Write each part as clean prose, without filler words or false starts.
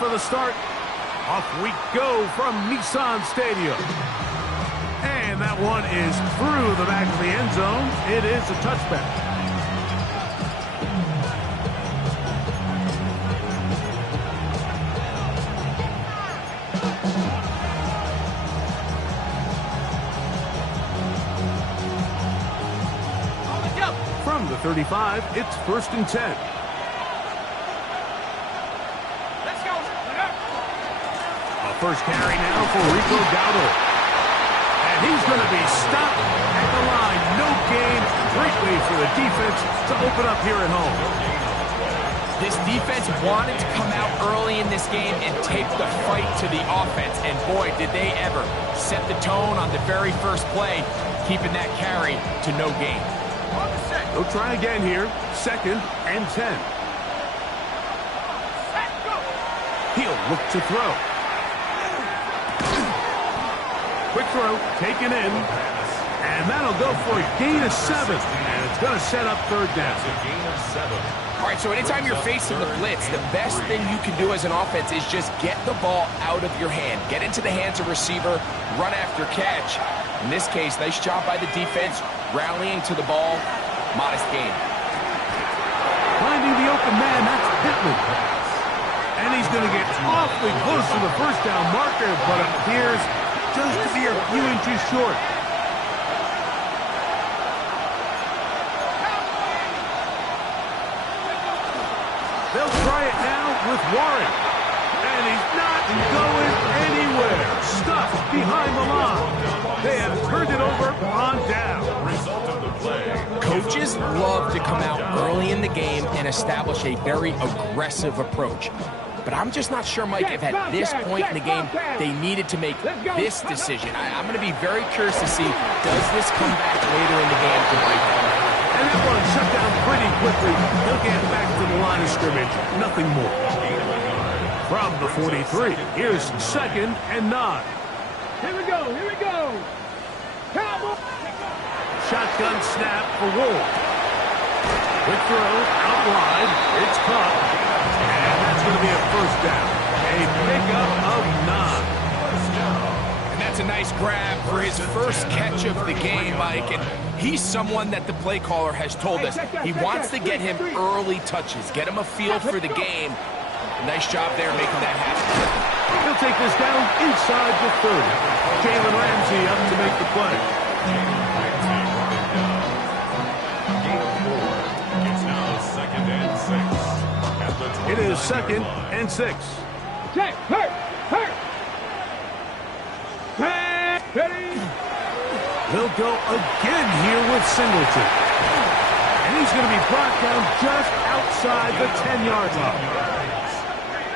for the start. Off we go from Nissan Stadium. And that one is through the back of the end zone. It is a touchback. From the 35, it's 1st and 10. Let's go. A first carry now for Rico Dowdle. And he's going to be stopped at the line. No gain. Great way for the defense to open up here at home. This defense wanted to come out early in this game and take the fight to the offense. And boy, did they ever set the tone on the very first play, keeping that carry to no gain. They'll try again here. 2nd and 10. He'll look to throw. Quick throw, taken in. And that'll go for a gain of 7. And it's going to set up 3rd down. All right, so anytime you're facing the blitz, the best thing you can do as an offense is just get the ball out of your hand. Get into the hands of receiver, run after catch. In this case, nice job by the defense, rallying to the ball. Modest gain. Finding the open man, that's Pittman. And he's going to get awfully close to the 1st down marker, but appears just to be a few inches short. They'll try it now with Warren. And he's not going anywhere. Stuffed behind the line. They have turned it over on down. Result of the play. Coaches love to come out early in the game and establish a very aggressive approach. But I'm just not sure, Mike, if at this point in the game they needed to make this decision. I'm going to be very curious to see, does this come back later in the game to bite them? And that one shut down pretty quickly. They'll get back to the line of scrimmage. Nothing more. From the 43, here's 2nd and 9. Here we go, here we go. Cowboy. Shotgun snap for Wolf. Quick throw, out wide. It's caught. And that's going to be a 1st down. A pickup of 9. And that's a nice grab for his first catch of the game, Mike. And he's someone that the play caller has told us he wants to get him early touches, get him a feel for the game. Nice job there making that happen. He'll take this down inside the 30. Jalen Ramsey up to make the play. It's now 2nd and 6. It is 2nd and 6. Check, hurt. Ready. They'll go again here with Singleton. And he's going to be brought down just outside the 10-yard line.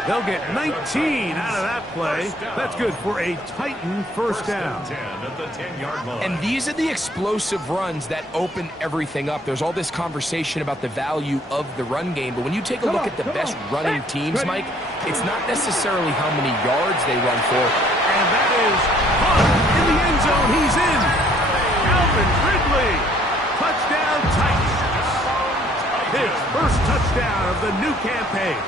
They'll get 19 out of that play. That's good for a Titan 1st down. And these are the explosive runs that open everything up. There's all this conversation about the value of the run game, but when you take a look at the best running teams, Mike, it's not necessarily how many yards they run for. And that is Hunt in the end zone. He's in. Alvin Ridley. Touchdown Titans. His 1st touchdown of the new campaign.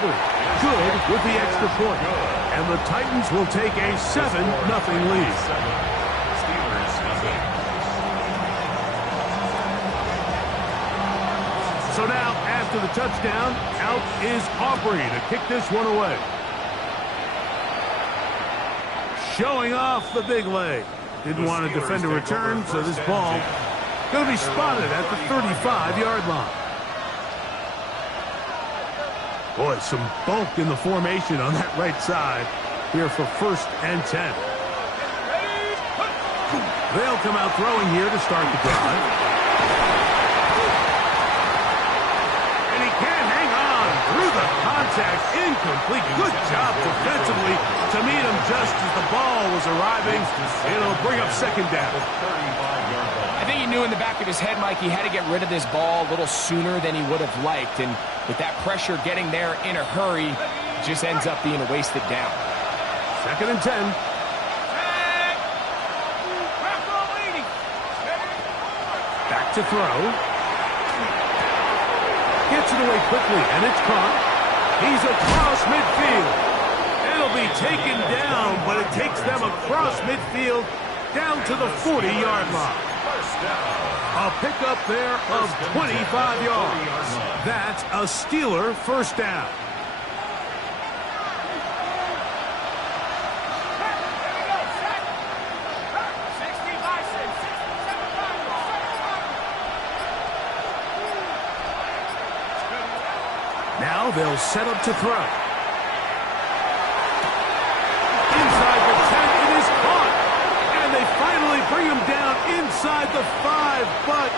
Good with the extra point. And the Titans will take a 7-0 lead. So now, after the touchdown, out is Aubrey to kick this one away. Showing off the big leg. Didn't want to defend a return, so this ball going to be spotted at the 35-yard line. Boy, some bulk in the formation on that right side here for 1st and 10. They'll come out throwing here to start the drive. And he can't hang on through the contact. Incomplete. Good job defensively to meet him just as the ball was arriving. It'll bring up 2nd down. I think he knew in the back of his head, Mike, he had to get rid of this ball a little sooner than he would have liked. And with that pressure getting there in a hurry, it just ends up being a wasted down. 2nd and 10. Back to throw. Gets it away quickly, and it's caught. He's across midfield. It'll be taken down, but it takes them across midfield down to the 40-yard line. A pickup there of 25 yards. That's a Steeler first down. Now they'll set up to throw. Inside the 10, it is caught. And they finally bring him down inside the 5, but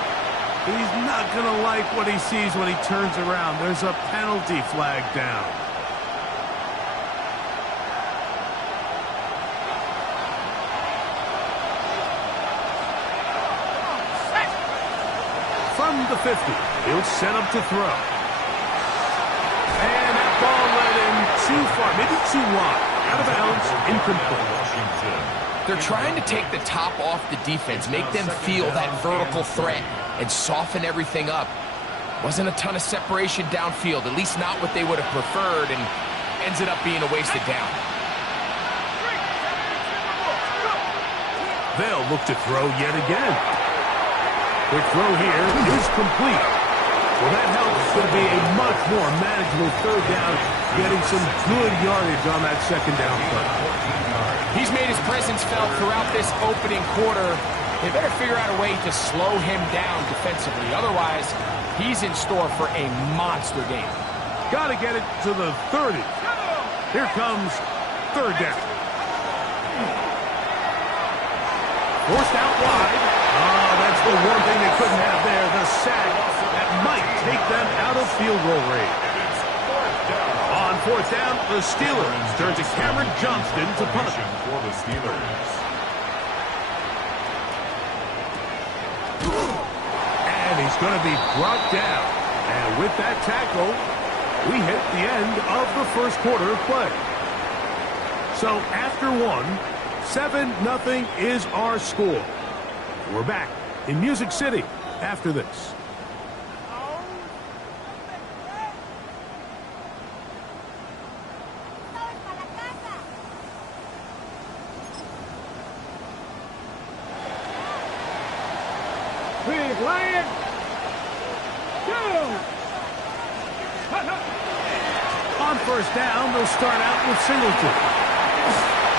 he's not going to like what he sees when he turns around. There's a penalty flag down. From the 50, he'll set up to throw. And that ball led him too far, maybe too wide. Out of bounds, incomplete. They're trying to take the top off the defense, make them feel that vertical threat, and soften everything up. Wasn't a ton of separation downfield, at least not what they would have preferred, and ends up being a wasted down. They'll look to throw yet again. Quick throw here is complete. Well, that helps to be a much more manageable third down, getting some good yardage on that second down play. He's made his presence felt throughout this opening quarter. They better figure out a way to slow him down defensively. Otherwise, he's in store for a monster game. Got to get it to the 30. Here comes third down. Forced out wide. Oh, that's the one thing they couldn't have there, the sack that might take them out of field goal range. On fourth down, the Steelers turn to Cameron Johnston to punt. For the Steelers. And he's going to be brought down. And with that tackle, we hit the end of the first quarter of play. So after one, 7-0 is our score. We're back in Music City after this. Lion. On first down, they'll start out with Singleton.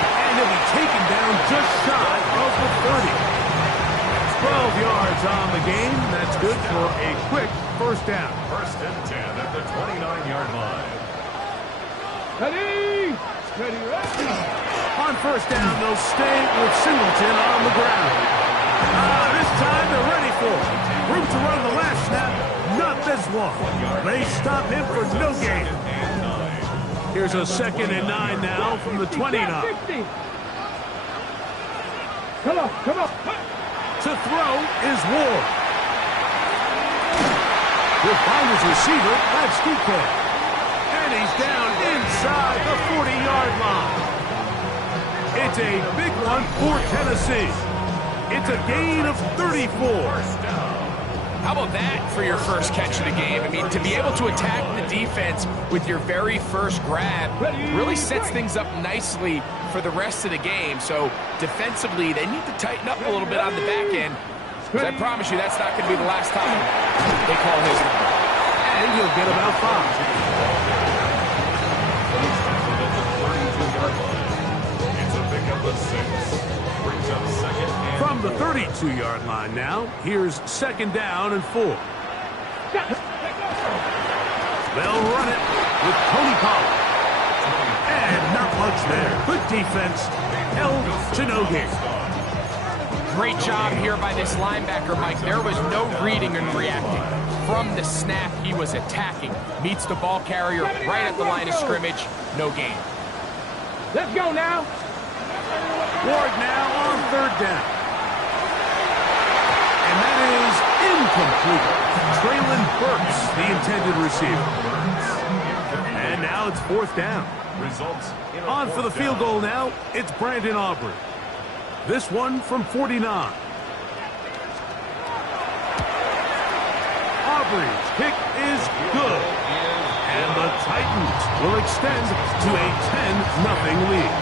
And he'll be taken down just shy of the 30. 12 yards on the game. That's good for a quick first down. First and 10 at the 29-yard line. Ready. Ready, ready. On first down, they'll stay with Singleton on the ground. This time they're ready for it. Room to run the last snap, not this one. They stop him for no gain. Here's a 2nd and 9 now from the 29. Come on, come on. To throw is Ward. Will find his receiver, that's DK. And he's down inside the 40-yard line. It's a big one for Tennessee. It's a gain of 34. How about that for your first catch of the game? I mean, to be able to attack the defense with your very first grab really sets things up nicely for the rest of the game. So defensively, they need to tighten up a little bit on the back end. Because I promise you, that's not going to be the last time they call his number. And he'll get about 5. It's a pickup of 6. Brings up second and From the 32-yard line now, here's 2nd down and 4. They'll run it with Tony Pollard. And not much there. Good defense. Held to no gain. Great job here by this linebacker, Mike. There was no reading and reacting. From the snap, he was attacking. Meets the ball carrier right at the line of scrimmage. No gain. Let's go now. Ward now on 3rd down. And that is incomplete. Traylon Burks, the intended receiver. And now it's 4th down. results in a On for the fourth field down. goal now, it's Brandon Aubrey. This one from 49. Aubrey Jeffries' kick is good. And the Titans will extend to a 10-0 lead.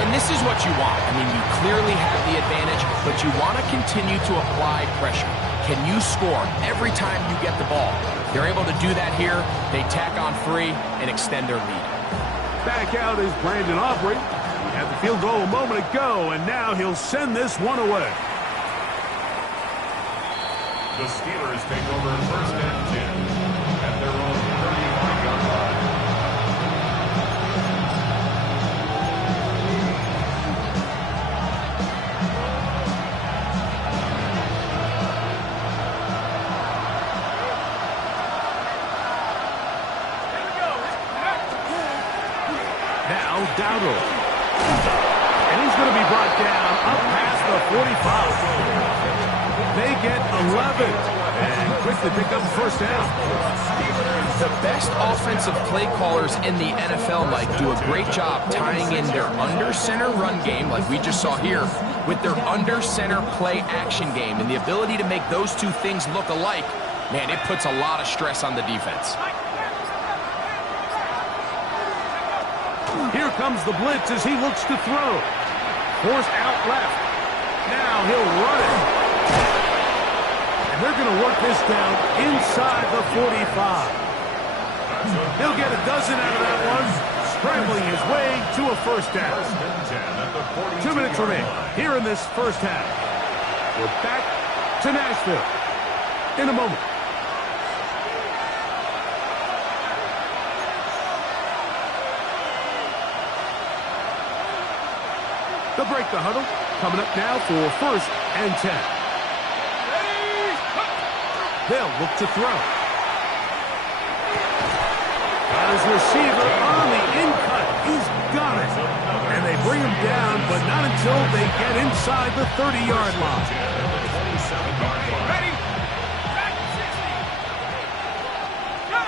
And this is what you want. I mean, you clearly have the advantage, but you want to continue to apply pressure. Can you score every time you get the ball? They're able to do that here. They tack on 3 and extend their lead. Back out is Brandon Aubrey. He had the field goal a moment ago, and now he'll send this one away. The Steelers take over first and 10 at their own 35-yard line. Now Dowdle. And he's going to be brought down up past the 45. They get 11 and quickly pick up first down. The best offensive play callers in the NFL, Mike, do a great job tying in their under-center run game, like we just saw here, with their under-center play action game. And the ability to make those two things look alike, man, it puts a lot of stress on the defense. Here comes the blitz as he looks to throw. Forced out left. Now he'll run it. And they're going to work this down inside the 45. He'll get a dozen out of that one, scrambling his way to a first down. 2 minutes remain here in this first half. We're back to Nashville in a moment. They'll break the huddle. Coming up now for first and 10. They'll look to throw. Got his receiver on the in-cut. He's got it. And they bring him down, but not until they get inside the 30-yard line. Ready? Back 60. Go!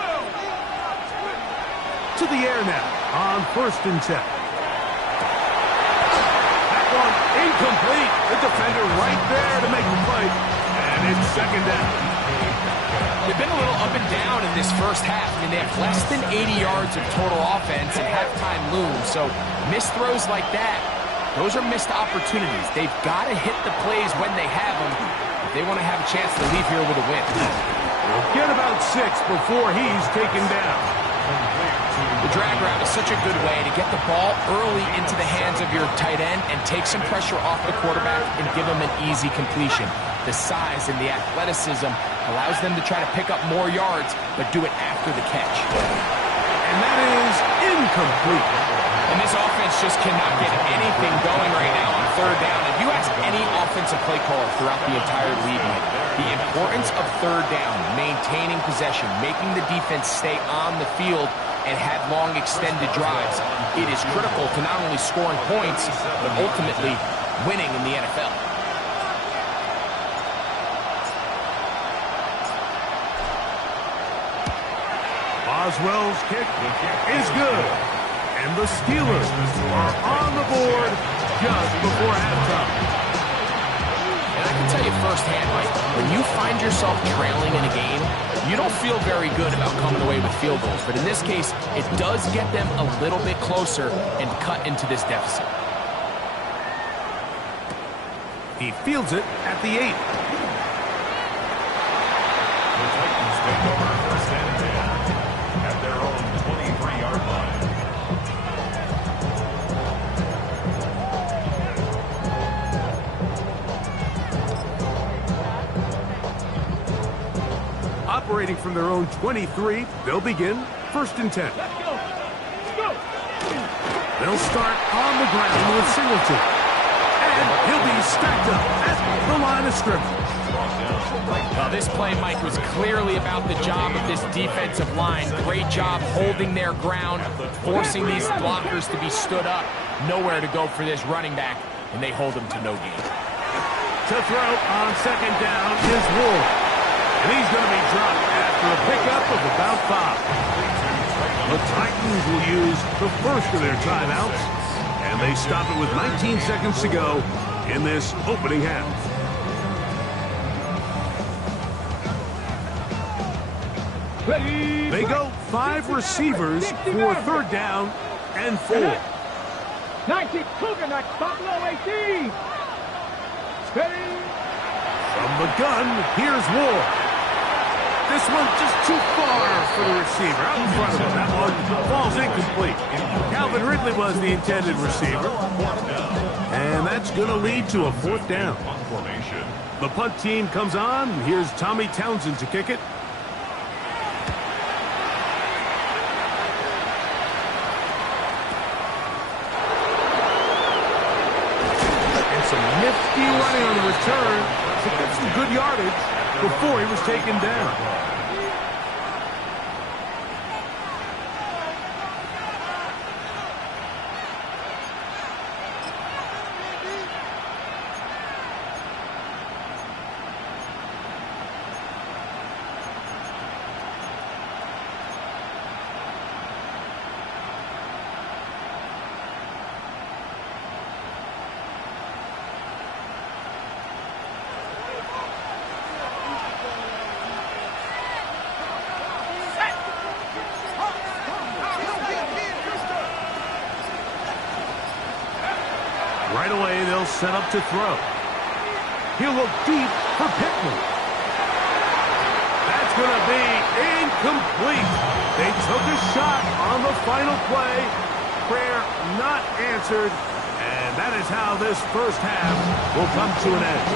To the air now on first and 10. Incomplete. The defender right there to make the play. And it's second down. They've been a little up and down in this first half. I mean, they have less than 80 yards of total offense and halftime looms. So missed throws like that, those are missed opportunities. They've got to hit the plays when they have them if they want to have a chance to leave here with a win. They'll get about 6 before he's taken down. The drag route is such a good way to get the ball early into the hands of your tight end and take some pressure off the quarterback and give him an easy completion. The size and the athleticism allows them to try to pick up more yards, but do it after the catch. And that is incomplete. And this offense just cannot get anything going right now on third down. If you ask any offensive play caller throughout the entire league, Mike, the importance of third down, maintaining possession, making the defense stay on the field, and have long extended drives, it is critical to not only scoring points, but ultimately winning in the NFL. Boswell's kick is good. And the Steelers are on the board just before halftime. And I can tell you firsthand, Mike, when you find yourself trailing in a game, you don't feel very good about coming away with field goals. But in this case, it does get them a little bit closer and cut into this deficit. He fields it at the 8. The Titans take over first and 10 at their own 23-yard line. Operating from their own 23, they'll begin first and 10. Let's go. Let's go. They'll start on the ground with Singleton. And he'll be stacked up at the line of scrimmage. Well, this play, Mike, was clearly about the job of this defensive line. Great job holding their ground, forcing these blockers to be stood up. Nowhere to go for this running back, and they hold him to no gain. To throw on second down is Ward. And he's going to be dropped after a pickup of about 5. The Titans will use the first of their timeouts, and they stop it with 19 seconds to go in this opening half. Ready. They go 5 receivers for 3rd down and 4. 19, Cougar, Buffalo 18. Ready. From the gun, here's Ward. This one just too far for the receiver. Out in front of him. That one falls incomplete. Calvin Ridley was the intended receiver. And that's going to lead to a 4th down. The punt team comes on. Here's Tommy Townsend to kick it. And some nifty running on the return. Picked up some good yardage before he was taken down. Right away, they'll set up to throw. He'll look deep for Pittman. That's going to be incomplete. They took a shot on the final play. Prayer not answered. And that is how this first half will come to an end.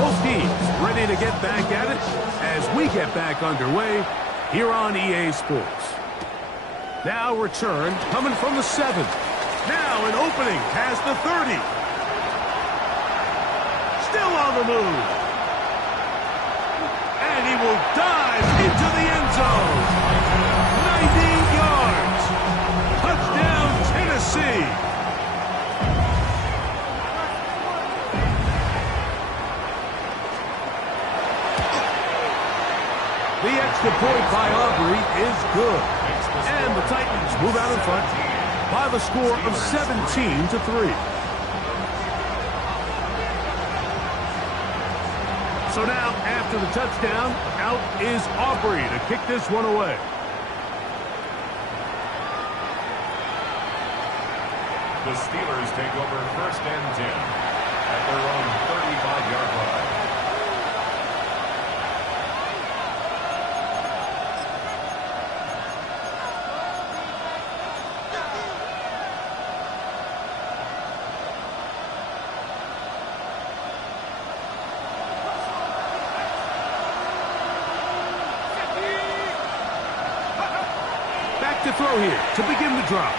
Both teams ready to get back at it as we get back underway here on EA Sports. Now return coming from the 7. Now an opening past the 30. Still on the move. And he will dive into the end zone. 90 yards. Touchdown, Tennessee. The extra point by Aubrey is good. And the Titans move out in front by the score of 17-3. So now, after the touchdown, out is Aubrey to kick this one away. The Steelers take over 1st and 10 at their own 35-yard line. To throw here to begin the drop.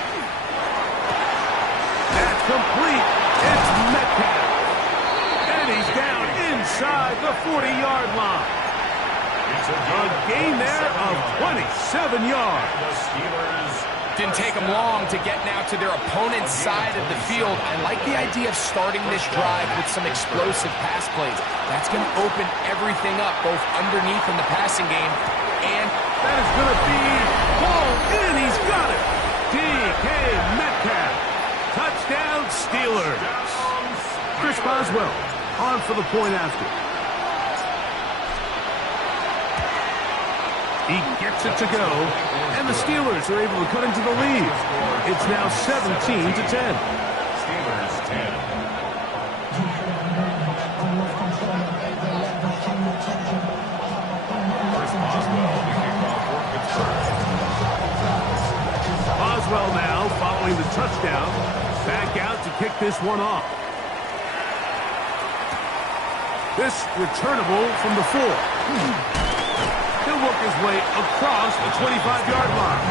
That's complete. It's Metcalf. And he's down inside the 40-yard line. A gain there of 27 yards. The Steelers. Didn't take them long to get now to their opponent's side of the field. I like the idea of starting this drive with some explosive pass plays. That's going to open everything up, both underneath in the passing game and that is going to be ball in. He's got it. DK Metcalf. Touchdown, Steelers. Chris Boswell on for the point after. He gets it to go, and the Steelers are able to cut into the lead. It's now 17-10. Steelers 10. Boswell now following the touchdown. Back out to kick this one off. This returnable from the 4. He'll work his way across the 25-yard line.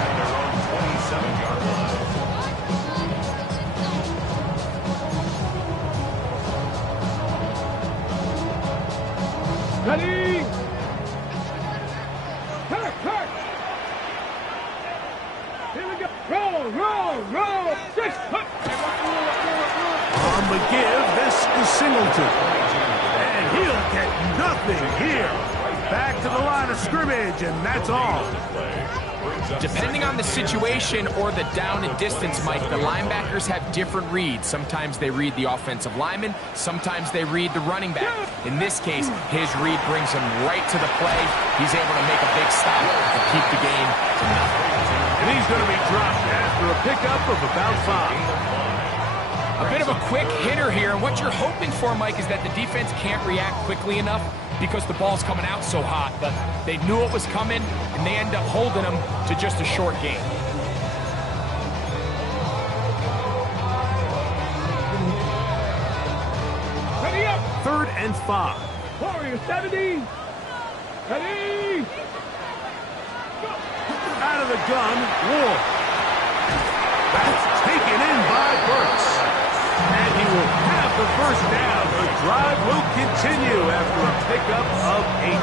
At their own 27-yard line. Ready. Hurt. Here we go. Roll. 6. On the give, this is Singleton. And he'll get nothing here. Back to the line of scrimmage, and that's all. Depending on the situation or the down and distance, Mike, the linebackers have different reads. Sometimes they read the offensive lineman, sometimes they read the running back. In this case, his read brings him right to the play. He's able to make a big stop and keep the game to nothing. And he's going to be dropped after a pickup of about 5. A bit of a quick hitter here, and what you're hoping for, Mike, is that the defense can't react quickly enough because the ball's coming out so hot, but they knew it was coming, and they end up holding them to just a short game. Ready up. 3rd and 5. Warrior 70. Ready. Out of the gun, Ward. That's taken in by Burks. And he will have the first down. The drive will continue after a pickup of 8.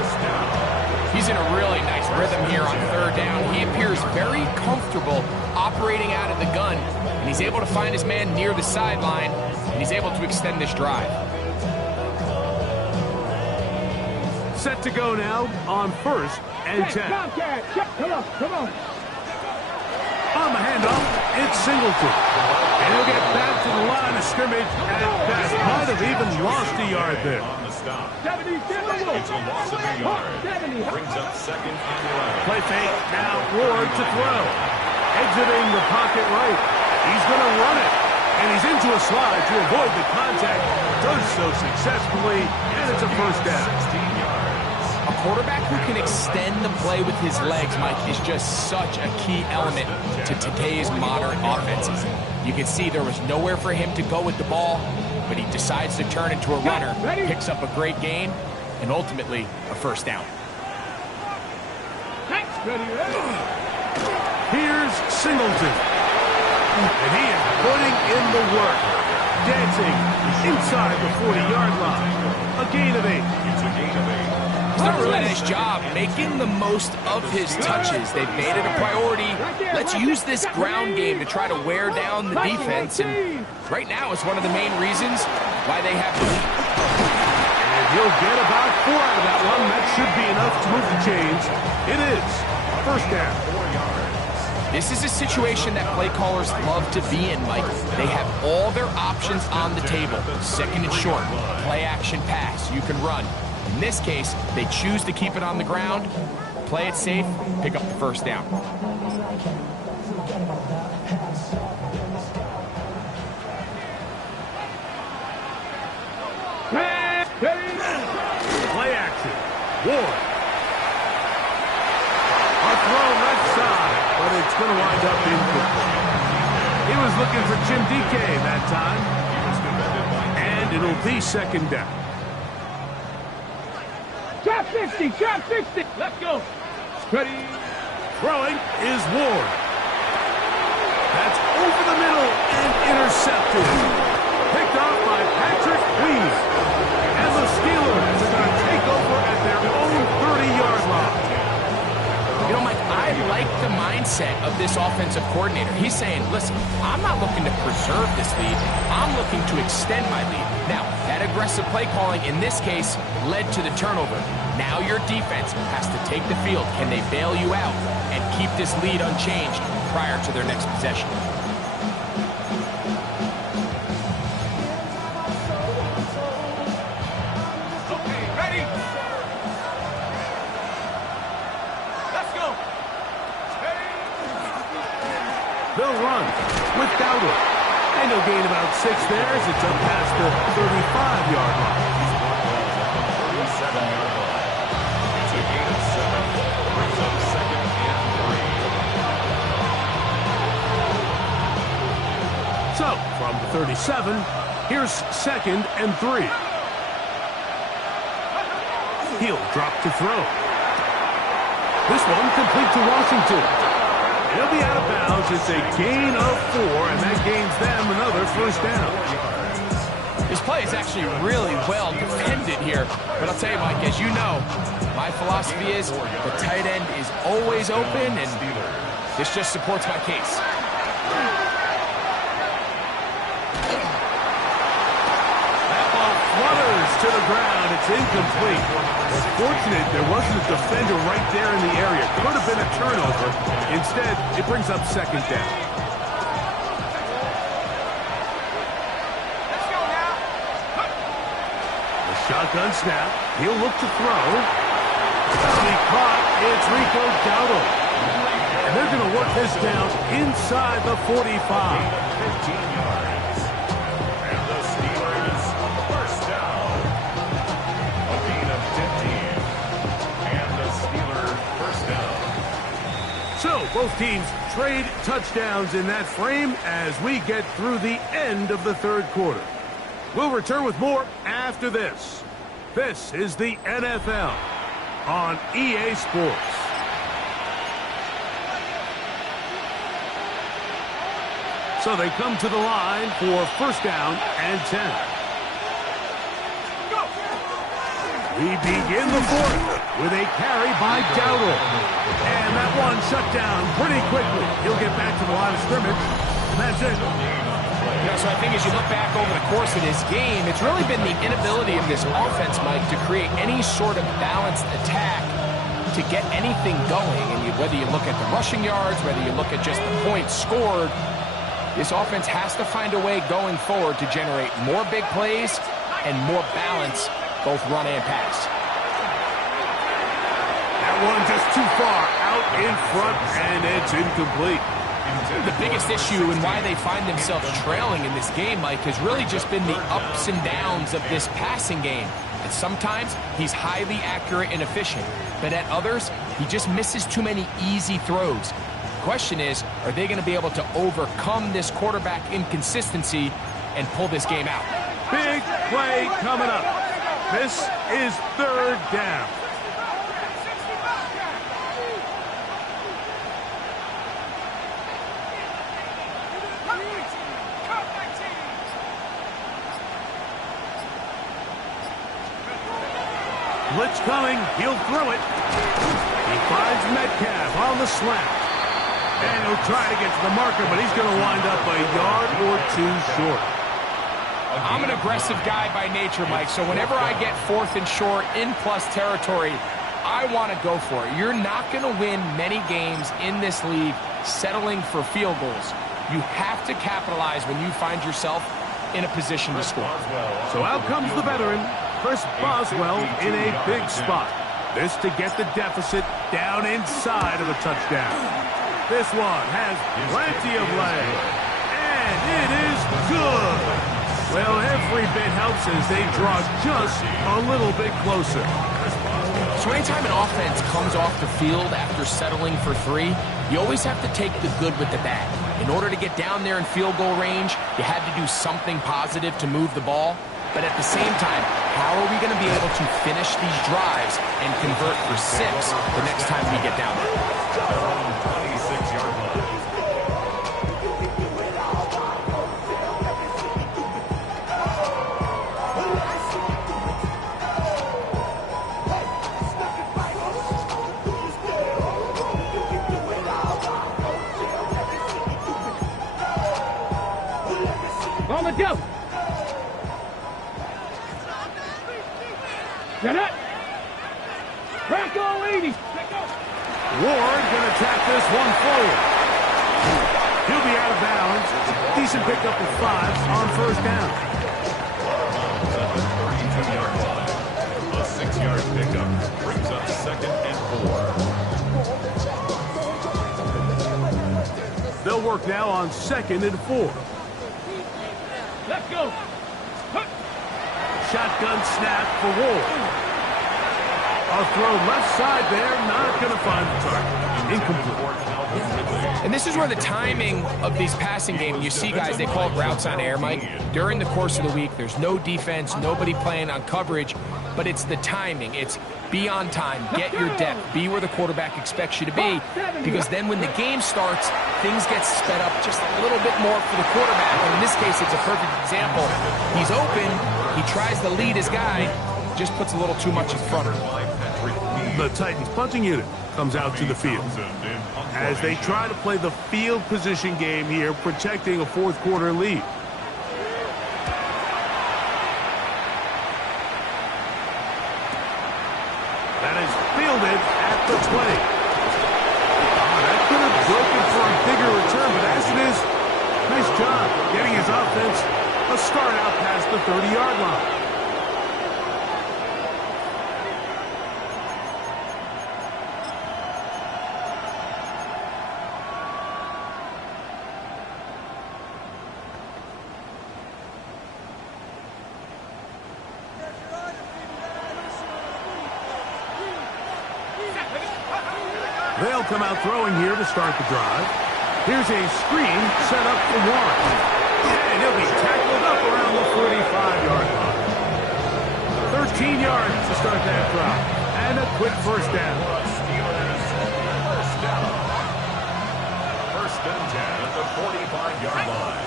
He's in a really nice rhythm here on 3rd down. He appears very comfortable operating out of the gun, and he's able to find his man near the sideline, and he's able to extend this drive. Set to go now on 1st and 10. Come on, come on. On the handoff, it's Singleton. And he'll get back to the line of scrimmage at best. Might have even lost a yard there. On the stop. 70, It's a loss of a yard. 70. Brings up 2nd and 11. Play fake, now Ward to throw. Exiting the pocket right. He's going to run it. And he's into a slide to avoid the contact. Does so successfully, and it's a first down. 16 yards. A quarterback who can extend the play with his legs, Mike, is just such a key element to today's modern offenses. You can see there was nowhere for him to go with the ball, but he decides to turn into a runner, picks up a great gain, and ultimately a first down. Here's Singleton. And he is putting in the work. Dancing inside the 40-yard line. A gain of 8. It's a gain of 8. He's done a really nice job making the most of his touches. They've made it a priority. Let's use this ground game to try to wear down the defense. And right now it's one of the main reasons why they have the lead. And he'll get about 4 out of that one. That should be enough to move the chains. It is first down. 4 yards. This is a situation that play callers love to be in, Mike. They have all their options on the table. 2nd and short, play action pass. You can run. In this case, they choose to keep it on the ground, play it safe, pick up the first down. Play action. Ward. A throw left side, but it's going to wind up incomplete. He was looking for Jim DK that time. And it'll be 2nd down. Drop 60, drop 60. Let's go. Ready. Throwing is Ward. That's over the middle and intercepted. Picked off by Patrick Weed. And the Steelers are going to take over at their own 30-yard line. You know, Mike, I like the mindset of this offensive coordinator. He's saying, listen, I'm not looking to preserve this lead. I'm looking to extend my lead. Now, that aggressive play calling in this case led to the turnover. Now your defense has to take the field. Can they bail you out and keep this lead unchanged prior to their next possession? Okay, ready. Let's go. They'll run with Dowdle. And they'll gain about 6 there as it's up past the 35-yard line. 37-yard line. It's a gain of 7. Brings up 2nd and 3. So, from the 37, here's 2nd and 3. He'll drop to throw. This one complete to Washington. He'll be out of bounds. It's a gain of 4, and that gains them another first down. This play is actually really well defended here. But I'll tell you, Mike, as you know, my philosophy is the tight end is always open, and this just supports my case. That ball flutters to the ground. It's incomplete. It's fortunate there wasn't a defender right there in the area. Could have been a turnover. Instead, it brings up second down. The shotgun snap. He'll look to throw. That'll be caught. It's Rico Dowdle. And they're going to work this down inside the 45. 15 yards. And the Steelers first down. A gain of 15. And the Steelers first down. So both teams trade touchdowns in that frame as we get through the end of the third quarter. We'll return with more after this. This is the NFL on EA Sports. So they come to the line for first down and 10. We begin the fourth with a carry by Dowdle. And that one shut down pretty quickly. He'll get back to the line of scrimmage. That's it. So I think as you look back over the course of this game, it's really been the inability of this offense, Mike, to create any sort of balanced attack to get anything going. And whether you look at the rushing yards, whether you look at just the points scored, this offense has to find a way going forward to generate more big plays and more balance, both run and pass. That one just too far out in front, and it's incomplete. The biggest issue and why they find themselves trailing in this game, Mike, has really just been the ups and downs of this passing game. And sometimes he's highly accurate and efficient, but at others, he just misses too many easy throws. The question is, are they going to be able to overcome this quarterback inconsistency and pull this game out? Big play coming up. This is third down. Blitz coming. He'll throw it. He finds Metcalf on the slant. And he'll try to get to the marker, but he's going to wind up a yard or two short. I'm an aggressive guy by nature, Mike, so whenever I get fourth and short in plus territory, I want to go for it. You're not going to win many games in this league settling for field goals. You have to capitalize when you find yourself in a position to score. So out comes the veteran, Chris Boswell, in a big spot. This to get the deficit down inside of a touchdown. This one has plenty of leg, and it is good. Well, every bit helps as they draw just a little bit closer. So anytime an offense comes off the field after settling for three, you always have to take the good with the bad. In order to get down there in field goal range, you had to do something positive to move the ball. But at the same time, how are we going to be able to finish these drives and convert for 6 the next time we get down there? 26-yard line. On the double. Get it. Racco 80. Ward going to tap this one forward. He'll be out of bounds. Decent pickup of 5 on first down. At the 32-yard line. A 6-yard pickup brings up second and 4. They'll work now on second and 4. Let's go. Shotgun snap for Ward. A throw left side there, not going to find the target. Incomplete. And this is where the timing of these passing games, you see guys, they call it routes on air, Mike. During the course of the week, there's no defense, nobody playing on coverage, but it's the timing. It's be on time, get your depth, be where the quarterback expects you to be, because then when the game starts, things get sped up just a little bit more for the quarterback. And in this case, it's a perfect example. He's open, he tries to lead his guy, just puts a little too much in front of him. The Titans punting unit comes out to the field as they try to play the field position game here, protecting a fourth quarter lead. fielded at the 20. That could have broken for a bigger return, but as it is, nice job getting his offense a start out past the 30-yard line. They'll come out throwing here to start the drive. Here's a screen set up for Warren. And he'll be tackled up around the 45-yard line. 13 yards to start that drive. And a quick first down. Steelers first down. First and 10 at the 45-yard line.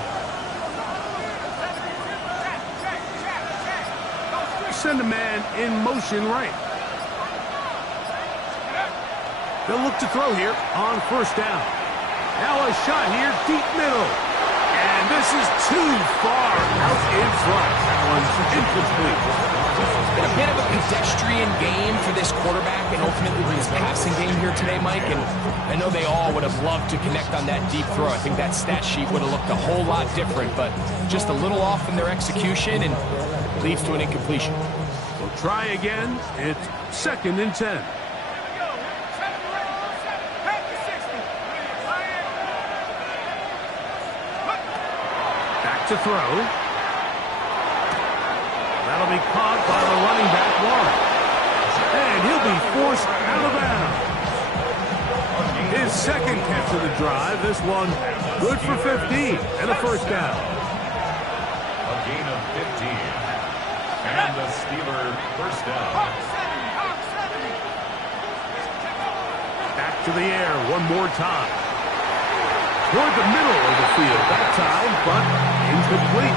Send a man in motion right. They'll look to throw here on first down. Now a shot here, deep middle. And this is too far out in front. That one's incomplete. It's been a bit of a pedestrian game for this quarterback and ultimately for his passing game here today, Mike. And I know they all would have loved to connect on that deep throw. I think that stat sheet would have looked a whole lot different, but just a little off in their execution and leads to an incompletion. We'll try again. It's 2nd and 10. To throw. That'll be caught by the running back, Warren. And he'll be forced out of bounds. His second catch of the drive. This one good for 15 and a first down. A gain of 15. And the Steeler first down. Back to the air one more time. Toward the middle of the field that time, but incomplete.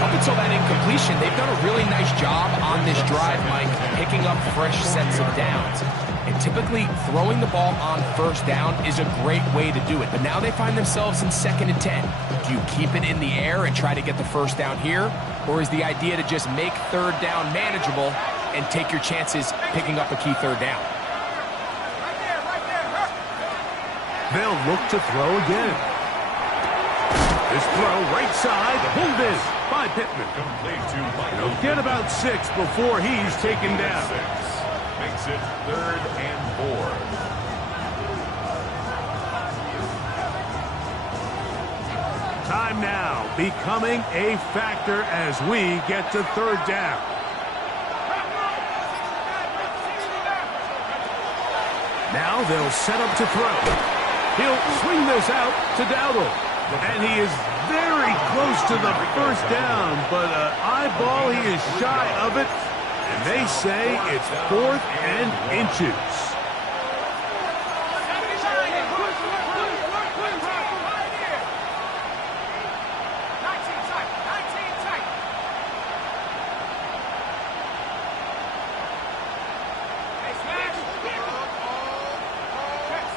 Up until that incompletion, they've done a really nice job on this drive, Mike, picking up fresh sets of downs. And typically, throwing the ball on first down is a great way to do it. But now they find themselves in 2nd and 10. Do you keep it in the air and try to get the first down here? Or is the idea to just make third down manageable and take your chances picking up a key third down? They'll look to throw again. This throw right side, pulled in by Pittman. Complete to Michael. He'll get about 6 before he's taken down. 6 makes it 3rd and 4. Time now becoming a factor as we get to 3rd down. Now they'll set up to throw. He'll swing this out to Dowdle. And he is very close to the first down, but eyeball, he is shy of it. And they say it's 4th and inches.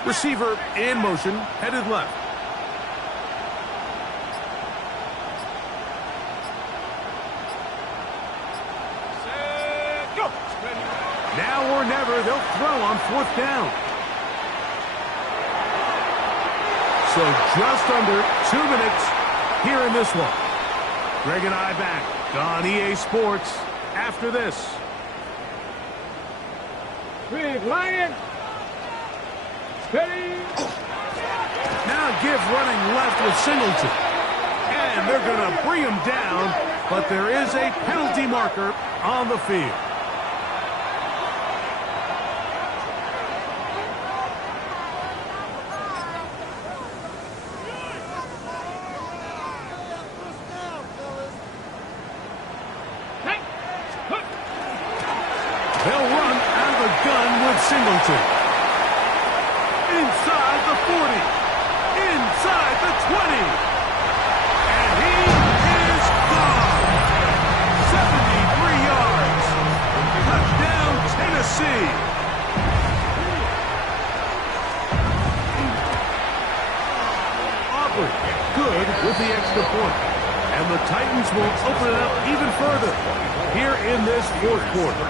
Receiver in motion, headed left. Now or never, they'll throw on 4th down. So just under 2 minutes here in this one. Greg and I back on EA Sports after this. Big Lion. Steady. Now give running left with Singleton. And they're going to bring him down, but there is a penalty marker on the field. They'll run out of the gun with Singleton. Inside the 40. Inside the 20. And he is gone. 73 yards. Touchdown, Tennessee. Aubrey, good with the extra point. And the Titans will open it up even further here in this 4th quarter.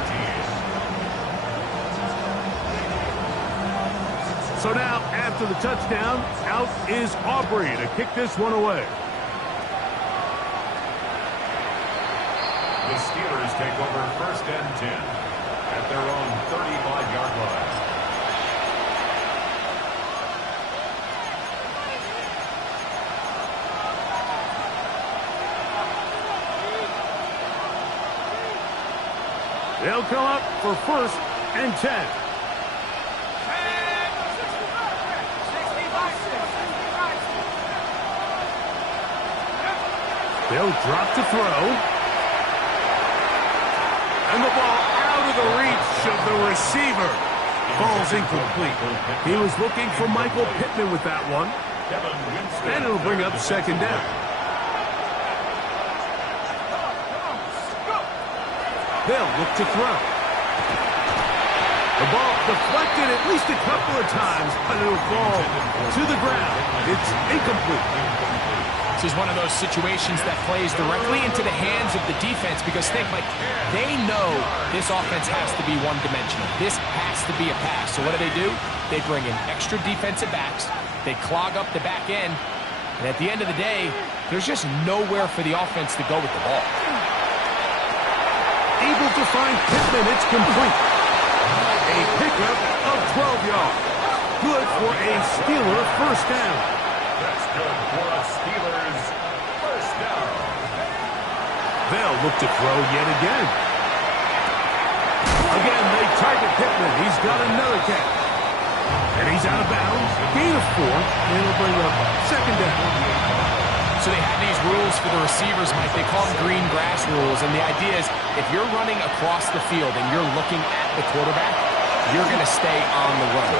So now, after the touchdown, out is Aubrey to kick this one away. The Steelers take over 1st and 10 at their own 35-yard line. They'll come up for 1st and 10. They'll drop to throw. And the ball out of the reach of the receiver. Ball's incomplete. He was looking for Michael Pittman with that one. And it'll bring up 2nd down. They'll look to throw. The ball deflected at least a couple of times, but it'll fall to the ground. It's incomplete. This is one of those situations that plays directly into the hands of the defense because think, Mike, they know this offense has to be one-dimensional. This has to be a pass. So what do? They bring in extra defensive backs. They clog up the back end. And at the end of the day, there's just nowhere for the offense to go with the ball. Able to find Pittman. It's complete. A pickup of 12 yards. Good for a Steeler 1st down. That's good for a Steelers 1st down. They'll look to throw yet again. Again, they target Pittman. He's got another catch. And he's out of bounds. Gain of 4. And it'll bring up 2nd down. So they have these rules for the receivers, Mike. They call them green grass rules. And the idea is if you're running across the field and you're looking at the quarterback, you're going to stay on the run.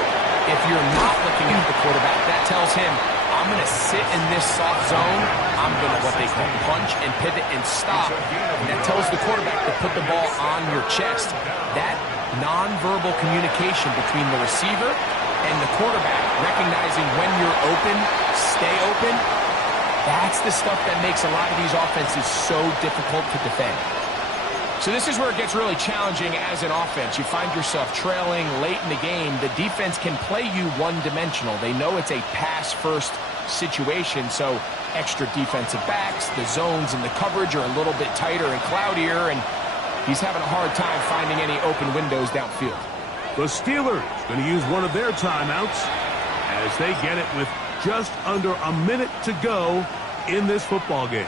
If you're not looking at the quarterback, that tells him, I'm going to sit in this soft zone. I'm going to what they call punch and pivot and stop. And that tells the quarterback to put the ball on your chest. That nonverbal communication between the receiver and the quarterback, recognizing when you're open, stay open, that's the stuff that makes a lot of these offenses so difficult to defend. So this is where it gets really challenging as an offense. You find yourself trailing late in the game. The defense can play you one-dimensional. They know it's a pass-first situation, so extra defensive backs, the zones and the coverage are a little bit tighter and cloudier, and he's having a hard time finding any open windows downfield. The Steelers going to use one of their timeouts as they get it with just under a minute to go in this football game.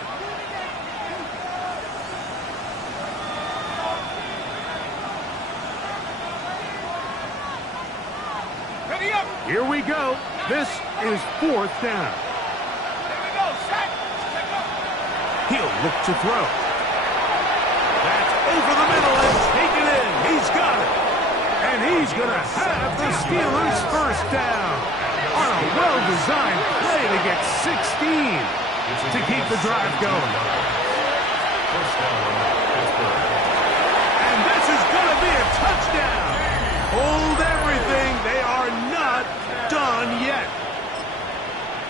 Ready up. Here we go. This is 4th down. Here we go. Set. Check up. He'll look to throw. That's over the middle and taken in. He's got it. And he's going to have the Steelers 1st down. On a well-designed play to get 16 to keep the drive going. 1st down, Pittsburgh. And this is going to be a touchdown. Hold everything. They are not done yet.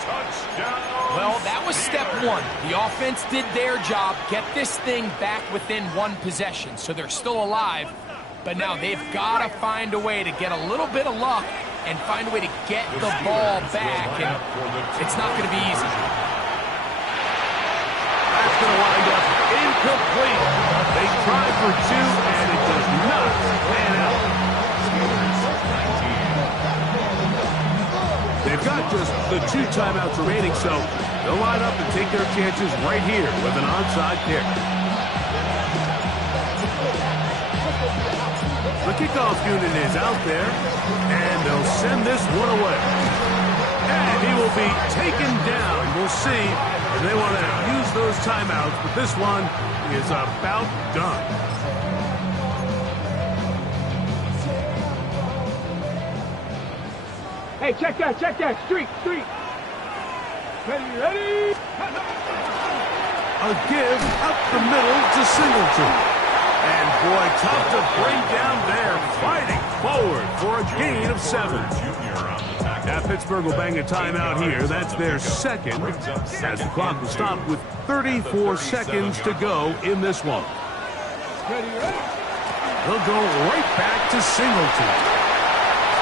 Touchdown. Well, that was step 1. The offense did their job, get this thing back within 1 possession, so they're still alive. But now they've got to find a way to get a little bit of luck and find a way to get the ball back, and it's not going to be easy. That's going to wind up incomplete. They tried for 2, and it does not pan out. They've got just the 2 timeouts remaining, so they'll line up and take their chances right here with an onside kick. The kickoff unit is out there, and they'll send this one away. And he will be taken down. We'll see if they want to use those timeouts, but this one is about done. Hey, check that. Street. Ready. A give up the middle to Singleton. And boy, tough to bring down there, fighting forward for a gain of 7. Now Pittsburgh will bang a timeout here. That's their 2nd, as the clock will stop with 34 seconds to go in this one. Ready. They'll go right back to Singleton.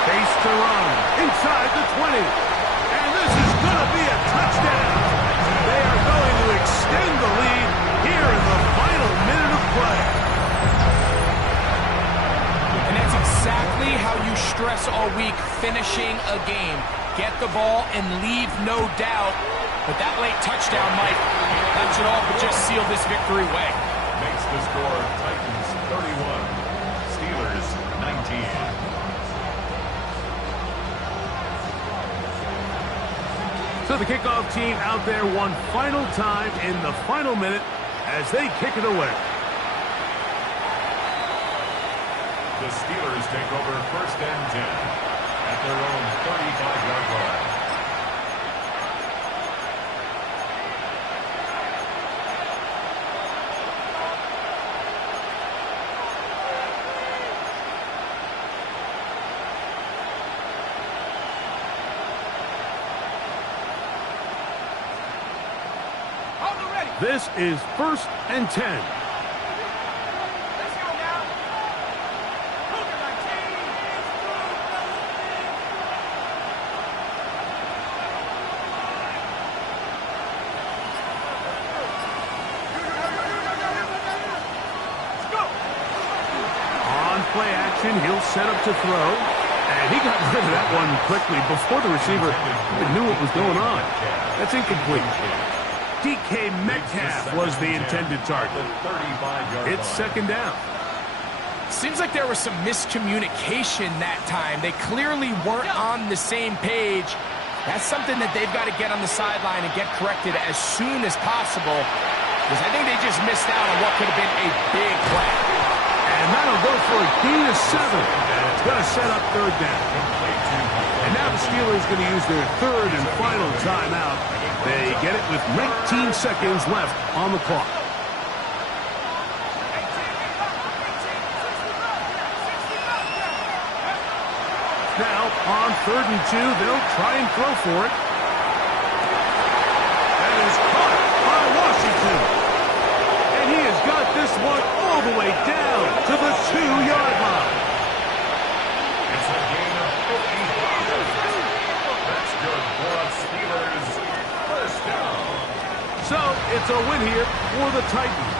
Face to run. Inside the 20. And this is going to be a touchdown. They are going to extend the lead here in the final minute of play. And that's exactly how you stress all week, finishing a game. Get the ball and leave no doubt. But that late touchdown, Mike, that should all but just seal this victory away. Makes the score Titans 31, Steelers 19. So the kickoff team out there one final time in the final minute as they kick it away. The Steelers take over 1st and 10 at their own 35-yard line. This is 1st and 10. Play action, he'll set up to throw, and he got rid of that one quickly before the receiver even knew what was going on. That's incomplete. DK Metcalf was the intended target. It's 2nd down. Seems like there was some miscommunication that time. They clearly weren't on the same page. That's something that they've got to get on the sideline and get corrected as soon as possible, because I think they just missed out on what could have been a big play. And that'll go for a gain of 7. And it's going to set up 3rd down. And now the Steelers going to use their 3rd and final timeout. They get it with 19 seconds left on the clock. Now, on 3rd and 2, they'll try and throw for it. That is caught by Washington. And he has got this one all the way down to the 2-yard line. It's a gain of 55. That's good for a Steelers 1st down. So, it's a win here for the Titans.